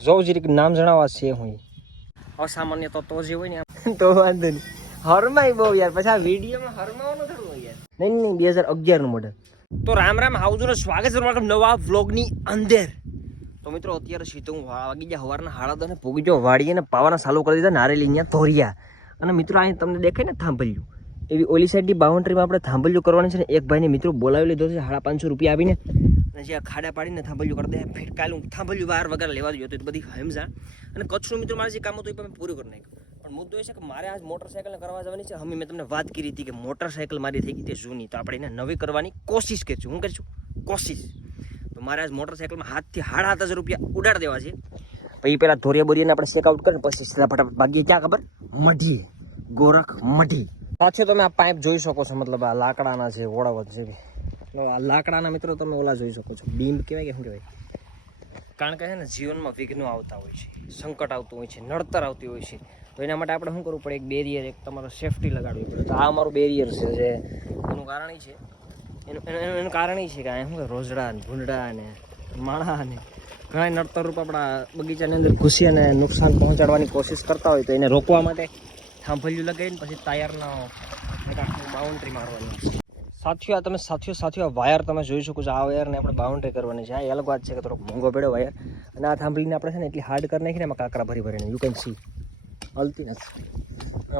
જો જરીક નામ જણાવવા છે હું અસામાન્ય તત્વો જે હોય ને તો વાંધો નહીં હરમાય બહુ યાર પછી આ વિડીયોમાં હરમાવાનું થતું હોય યાર. નહીં 2011 નું મોડેલ. તો રામ આવજો ને સ્વાગત છે તમારા નવા વ્લોગની અંદર. તો મિત્રો અત્યારે સીધો હું વાગી ગયા સવારના 8:30 ભોગી જો વાડીએ ને પાવાના ચાલુ કરી દીધા નારેલી અહીંયા ધોરિયા. અને મિત્રો અહીં તમને દેખાય ને થાંભલ્યું એવી ઓલી સાઈડની બાઉન્ડ્રીમાં આપણે થાંભલ્યું કરવાની છે ને એક ભાઈને મિત્રો બોલાવી લીધો છે 550 રૂપિયા આપીને અને જે ખાડા પાડીને થાંભલ્યું કરી દે ફેર કાલે હું થાંભલ્યું વાર વગર લેવા દઉં તો બધી હમઝા અને કચ્છનું મિત્રો મારે જે કામ હતું એ પણ પૂરું કરી નાખ્યું. પણ મુદ્દો એ છે કે મારે આજ મોટરસાઇકલને કરવા જવાની છે. મેં તમને વાત કરી હતી કે મોટરસાઇકલ મારી થઈ ગઈ તે જૂની, તો આપણે એને નવી કરવાની કોશિશ કરીશું. હું કરીશું કોશિશ. તો મારે આજ મોટરસાઇકલમાં હાથથી 7,500 રૂપિયા ઉડાડ દેવા છે. પછી પેલા ધોરિયા બોરિયાને આપણે ચેકઆઉટ કરીને પછી સીધા ફટાફટ ભાગીએ. ક્યાં ખબર? મઢી, ગોરખ મઢી. પાછો તમે આ પાઇપ જોઈ શકો છો, મતલબ આ લાકડાના છે ઓળાવત જેવી. આ લાકડાના મિત્રો તમે ઓલા જોઈ શકો છો, બીમ કહેવાય કે શું કહેવાય? કારણ કે છે ને જીવનમાં વિઘ્નો આવતા હોય છે, સંકટ આવતું હોય છે, નડતર આવતી હોય છે. તો એના માટે આપણે શું કરવું પડે? એક બેરિયર, એક તમારે સેફટી લગાડવી પડે. તો આ અમારું બેરિયર છે. જે એનું કારણ એ છે એનું કારણ એ છે કે આ શું રોજડા ને ભૂંડા ને માણા ને ઘણા નડતરરૂપ આપણા બગીચાની અંદર ઘૂસી અને નુકસાન પહોંચાડવાની કોશિશ કરતા હોય તો એને રોકવા માટે થાંભલ્યું લગાવીને પછી ટાયરનો બાઉન્ડ્રી મારવાની. સાથીઓ વાયર તમે જોઈ શકો છો. આ વાયરને આપણે બાઉન્ડ્રી કરવાની છે. આ અલગ વાત છે કે થોડોક મોંઘો પડ્યો વાયર. અને આ થાંભલીને આપણે છે ને એટલી હાર્ડ કરી નાખીને એમાં કાંકરા ભરીને યુ કેન સી હલતી નથી.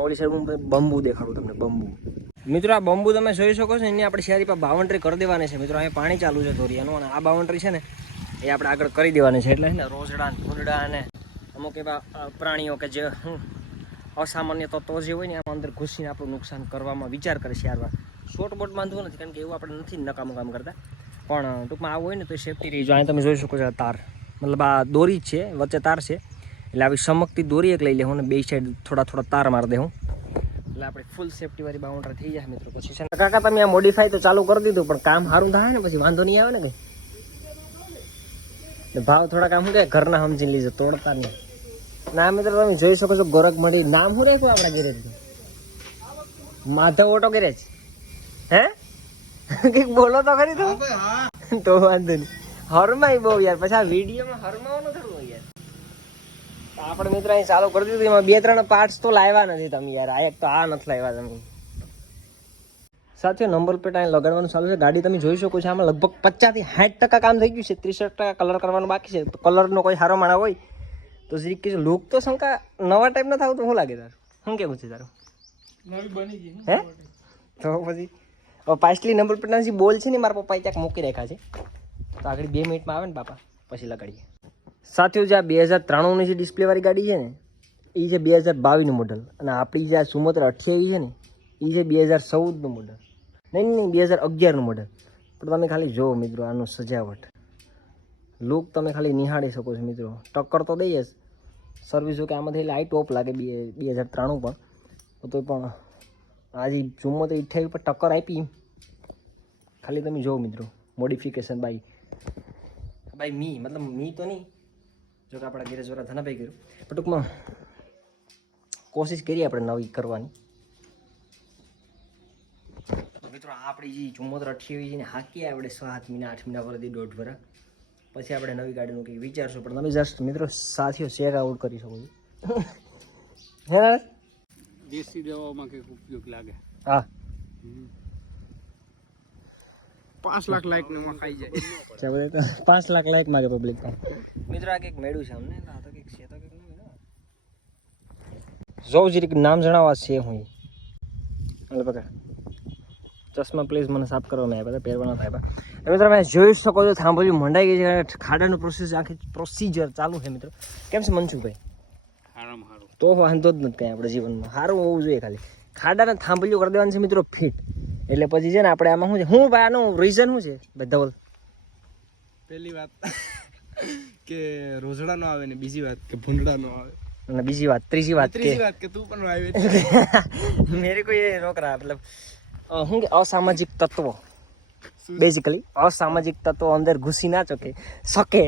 ઓલી સાઈડ હું બંબુ દેખાડું તમને. બંબુ મિત્રો, આ બંબુ તમે જોઈ શકો છો. એની આપણે શેરી પર બાઉન્ડ્રી કરી દેવાની છે મિત્રો. અહીંયા પાણી ચાલુ છે ધોરિયાનું અને આ બાઉન્ડ્રી છે ને એ આપણે આગળ કરી દેવાની છે. એટલે છે ને રોજડા ભૂંડા અને અમુક એવા પ્રાણીઓ કે જે અસામાન્ય તત્વો જે હોય ને આમાં અંદર ઘૂસીને આપણું નુકસાન કરવામાં વિચાર કરે છે. યાર શોર્ટ બોટ બાંધવું નથી, કારણ કે એવું આપણે નથી નકામું કામ કરતા. પણ ટૂંકમાં આવું હોય ને તો સેફટી રહી જાય. તમે જોઈ શકો છો આ તાર, મતલબ આ દોરી જ છે, વચ્ચે તાર છે. એટલે આવી ચમકતી દોરી એક લઈ લે હું ને બે સાઈડ થોડા તાર મારી દે હું, એટલે આપણે ફૂલ સેફટી વાળી બાઉન્ડ્રી થઈ જાય મિત્રો. પછી છે કાકા તમે આ મોડિફાઈ તો ચાલુ કરી દીધું, પણ કામ સારું થાય ને પછી વાંધો નહીં આવે ને કંઈ. ભાવ થોડાક આમ શું કે ઘરના સમજીને લીધે તોડતા નહીં. ના મિત્રો તમે જોઈ શકો છો ગોરખ મળી. નામ શું રાખ્યું આપણા ગેરેજનું? Madhav auto garage. હે કંઈક બોલો તો ખરી તો વાંધો નહીં. હરમાય બહુ યાર. પછી આ વિડીયોમાં હરમાવાનું થતું હોય યાર. આપણે મિત્ર અહીં ચાલુ કરી દીધું. એમાં 2-3 પાર્ટ્સ તો લાવ્યા નથી તમે યાર. આ એક તો આ નથી લાવ્યા તમે. સાથીઓ નંબર પ્લેટ અહીં લગાડવાનું ચાલુ છે. ગાડી તમે જોઈ શકો છો. આમાં લગભગ 50 થી 60% કામ થઈ ગયું છે. 30% કલર કરવાનું બાકી છે. કલરનો કોઈ સારો માણા હોય તો જરીક કે લુક તો શંકા નવા ટાઈપ ના થાવ તો શું લાગે તારું? શું કેવું છે તારું? નવી બની ગઈ હે? તો પછી પાછલી નંબર પ્લેટના જે બોલ છે ને મારા પપ્પાએ ક્યાંક મૂકી રાખ્યા છે. તો આગળ 2 મિનિટમાં આવે ને બાપા પછી લગાડીએ. સાથીઓ જે આ 2093ની જે ડિસ્પ્લેવાળી ગાડી છે ને એ છે 2022નું મોડલ. અને આપણી જે આ સુમોત્રા 28 છે ને એ છે 2014નું મોડલ. નહીં 2011નું મોડલ. પણ તમે ખાલી જુઓ મિત્રો આનું સજાવટ, લુક તમે ખાલી નિહાળી શકો છો મિત્રો. ટક્કર તો દઈએ સર્વિસો કે આમાંથી એટલે આ ટોપ લાગે 2093 પણ. તો પણ આજે 74-28 પર ટક્કર આપી. ખાલી તમે જુઓ મિત્રો મોડિફિકેશન બાય મી, મતલબ મી તો નહીં, જો કે આપણા ગેરેજ વાળા ધનાભાઈ કર્યું. પણ ટૂંકમાં કોશિશ કરીએ આપણે નવી કરવાની. મિત્રો આપણી જે 74-28 છે ને હાકીએ આપણે 7 મહિના 8 મહિના પરથી 1.5 વર્ષ પછી આપણે નવી ગાડીનું કંઈક વિચારશું. પણ તમે જસ્ટ મિત્રો સાથીઓ ચેક આઉટ કરી શકો છો. હે દેશી દવાઓમાં કંઈક ઉપયોગ લાગે. હા 5 લાખ લાઈક ને ખાઈ જાય. 5 લાખ લાઈક માંગે પબ્લિક. મિત્રો આ કંઈક મેળ્યું છે અમને. આ તો કંઈક છે તો કંઈક નહીં. જો જરીક નામ જણાવવા છે હું એટલે પકડ ચશ્મા પ્લીઝ મને સાફ કરવામાં આવ્યા હતા, પહેરવાના થાય. મિત્રો તમે જોઈ શકો છો થાંભલ્યું મંડાઈ ગઈ છે. ખાડાનું પ્રોસેસ આખી પ્રોસિજર ચાલુ છે મિત્રો. કેમ છે મનસુખભાઈ? તો વાંધો જ નથી કંઈ આપણે જીવનમાં. સારું હોવું જોઈએ. ખાલી ખાડાને થાંભલ્યું કરી દેવાનું છે મિત્રો ફિટ. એટલે પછી છે ને આપણે આમાં શું છે હું ભાઈ આનું રીઝન શું છે બધા? પહેલી વાત કે રોજડા નો આવે ને બીજી વાત કે ભૂંડડા નો આવે અને બીજી વાત ત્રીજી વાત કે તું પણ આવે મેરે કોઈ રોક રહા મતલબ શું કે અસામાજિક તત્વો, બેઝિકલી અસામાજિક તત્વો અંદર ઘૂસી ના શકે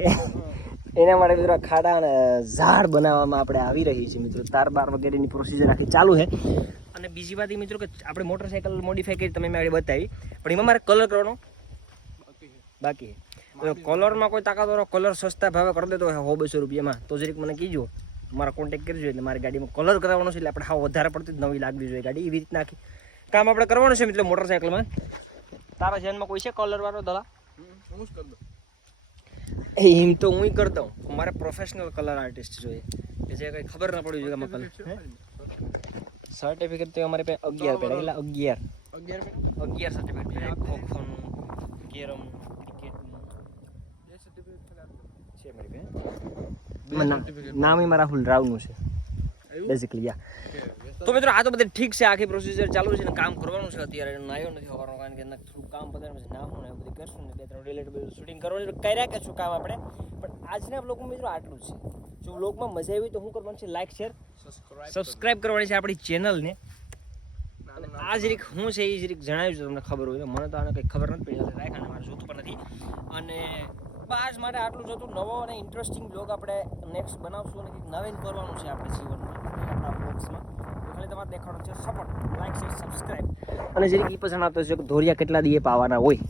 એના માટે મિત્રો ખાડા અને ઝાડ બનાવવામાં આપણે આવી રહી છે મિત્રો. તાર બાર વગેરેની પ્રોસિજર આખી ચાલુ છે. અને બીજી વાત એ મિત્રો કે આપણે મોટરસાઇકલ મોડિફાઈ કરી તમે મેં બતાવી, પણ એમાં મારે કલર કરવાનો બાકી છે. તો કલરમાં કોઈ તાકાતવાળો કલર સસ્તા ભાવે કરી દેતો હોય 100-200 રૂપિયામાં તો જરીક મને કીજો, મારા કોન્ટેક્ટ કરજો. એટલે મારી ગાડીમાં કલર કરાવવાનો છે, એટલે આપણે હા વધારે પડતી નવી લાગવી જોઈએ ગાડી. એવી રીતના આખી કામ આપણે કરવાનું છે મિત્રો મોટરસાઇકલમાં. તારા ધ્યાનમાં કોઈ છે કલર વાળો દલા? હું જ કરી દઉં. એમ તો હું કરતો હું, મારે પ્રોફેશનલ કલર આર્ટિસ્ટ જોઈએ કે જે કંઈ ખબર ના પડવી જોઈએ આમાં કલર. સર્ટિફિકેટ તો અમારે પાસે 11 પેડા, એટલે 11 સર્ટિફિકેટ છે. ખોખોનું, કેરમનું, ક્રિકેટનું છે મારી પાસે. નામ ય મારા રાહુલ રાવનું છે બેઝિકલી. યા તો મિત્રો આ તો બધે ઠીક છે, આખી પ્રોસિજર ચાલુ છે ને કામ કરવાનું છે. અત્યારે આવ્યો નથી હોવાનો, કારણ કે થોડું કામ પતાવવાનું છે, નામ ને એવું બધું કરશું ને 2-3 રિલેટેડ શૂટિંગ કરવાનું છે. કર્યા કે શું કામ આપણે. પણ આજના બ્લોગમાં મિત્રો આટલું જ છે. જો બ્લોગમાં મજા આવી તો શું કરવાનું છે? લાઈક, શેર, સબસ્ક્રાઇબ કરવાની છે આપણી ચેનલને. અને આ જરીક શું છે એ જરીક જણાવ્યું છે, તમને ખબર હોય તો. મને તો આને કંઈ ખબર નથી પડી, રાખાને મારે જોતું પણ નથી. અને બસ મારે આટલું જ હતું. નવો અને ઇન્ટરેસ્ટિંગ બ્લોગ આપણે નેક્સ્ટ બનાવશું અને કંઈક નવીન કરવાનું છે આપણે જીવનમાં, આપણા બ્લોગ્સમાં. ખાલી તમારે દેખાડવાનું છે સપોર્ટ, લાઈક, શેર, સબસ્ક્રાઇબ. અને જરીક એ પસંદ આવતો છે કે ધોરિયા કેટલા દીએ પાવાના હોય.